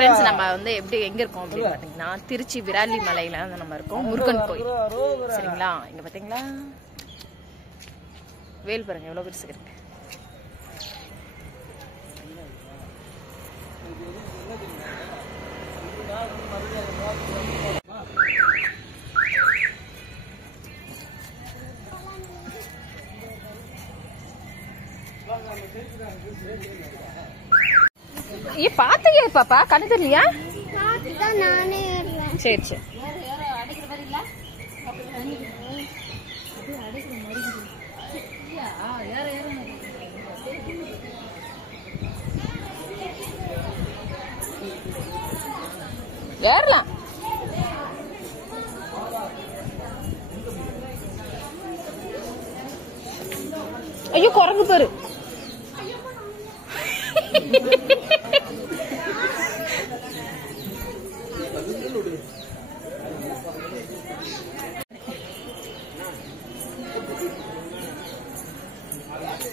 Friends நம்ம வந்து எப்படி எங்க இருக்கோம் அப்படின்னு பாத்தீங்கன்னா திருச்சி விராலி மலையில வந்து நம்ம இருக்கோம். முருகன் கோயில் சரிங்களா. இங்க பாத்தீங்களா வேல் பாருங்க எவ்வளவு பெருசு இருக்கு. பாத்தீங்க பாப்பா கண்ணு தெரியலையா? சரி சரி ஏறலாம். ஐயோ குரங்கு பாரு.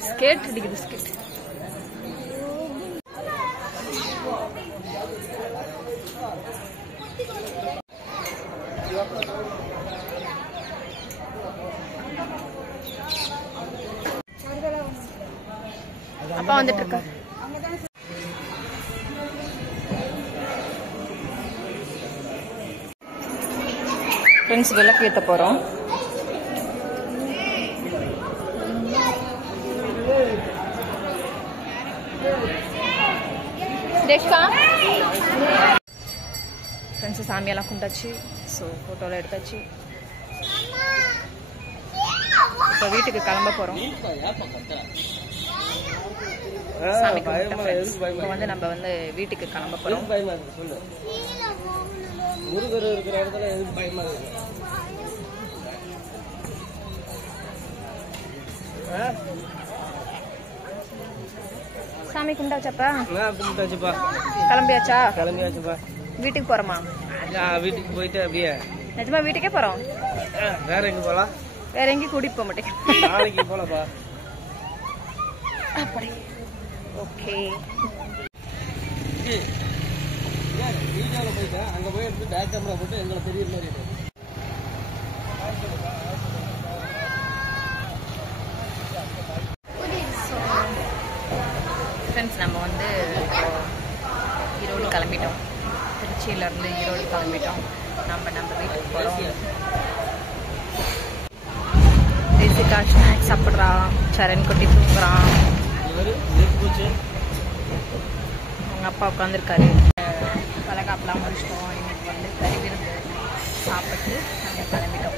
ஸ்கேட் அடிக்குது ஸ்கேட். அப்பா வந்துட்டு இருக்கா. ஃப்ரெண்ட்ஸ் விளக்கு ஏத்த போறோம். ஃப்ரெண்ட்ஸ் சாமியெல்லாம் கும்பிட்டாச்சு. ஸோ ஃபோட்டோலாம் எடுத்தாச்சு. இப்போ வீட்டுக்கு கிளம்ப போறோம். சாமி கும்பிட்டு இப்போ வந்து நம்ம வந்து வீட்டுக்கு கிளம்ப போறோம். முருகர் இருக்கிற இடத்துல எதுக்கு பயமா இருக்கு? சாமி கும்பிட்டாச்சாப்பா? கும்பிட்டாச்சுப்பா. கிளம்பியாச்சா? கிளம்பியாச்சுப்பா. வீட்டுக்கு போறோமா? வீட்டுக்கு போயிட்டு அப்படியே நிஜமா வீட்டுக்கே போறோம். வேற எங்க போலாம்? வேற எங்கேயும் கூட்டிட்டு போக மாட்டேங்க. நாளைக்கு போலப்பா. அப்படி ஓகே. வீடியோல போயிட்டு அங்க போய் எடுத்து பேக் கேமரா போட்டு எங்களை பெரிய மாதிரி ஃப்ரெண்ட்ஸ் நம்ம வந்து ஈரோடு கிளம்பிட்டோம். திருச்சியிலேருந்து ஈரோடு கிளம்பிட்டோம். நம்ம வீட்டுக்கு போகிறோம். பேசிக்கா ஸ்நாக்ஸ் சாப்பிட்றான். சரண் குட்டி தூங்குறான். அவங்க அப்பா உட்காந்துருக்காரு. வளகாப்பெலாம் முடிச்சிட்டோம். இன்னைக்கு வந்து கறி விருந்து சாப்பிட்டு நாங்கள் கிளம்பிட்டோம்.